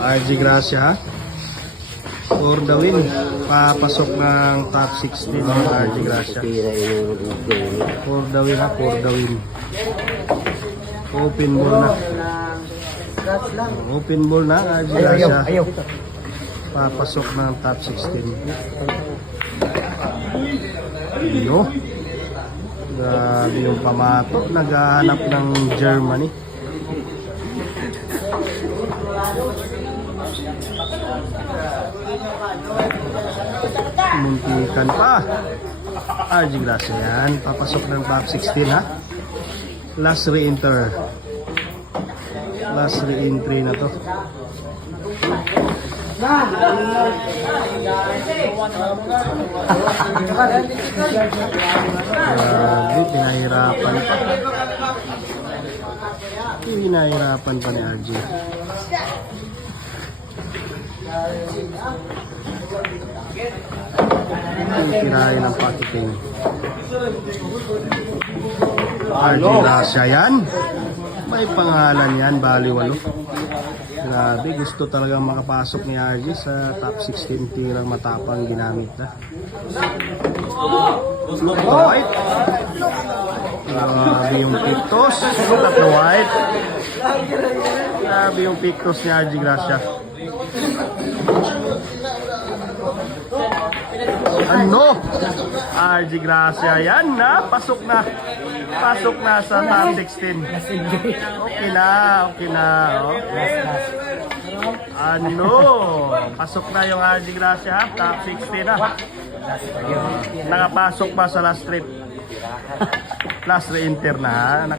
RG Gracia ha. For the win. Papasok ng top 16 ng RG Gracia. For the win ha, for the win. Open ball na. Open ball na RG Gracia. Papasok ng top 16. Yo. Grabe yung pamato. Naghahanap ng Germany. Muntikan pa. RG Gracia yan. Papasok ng top 16 ha. Last re-enter. Last re-entry na to. Grabe, pinahirapan pa. Pinahirapan pa ni RG. Tirahin ng pakiting. RG Gracia yan. May pangalan yan, baliwalo. Grabe, gusto talagang makapasok ni RG sa top 16. Tirang matapang ginamit na. White. Grabe yung pictos. Tatlo white. Grabe yung pictos ni RG Gracia. Ano? RG Gracia yan na. Pasok na. Pasok na sa top 16. Okay na. Okay na. Oh. Ano? Pasok na yung RG Gracia. Top 16 na. Nakapasok pa sa last trip. Last re-enter na.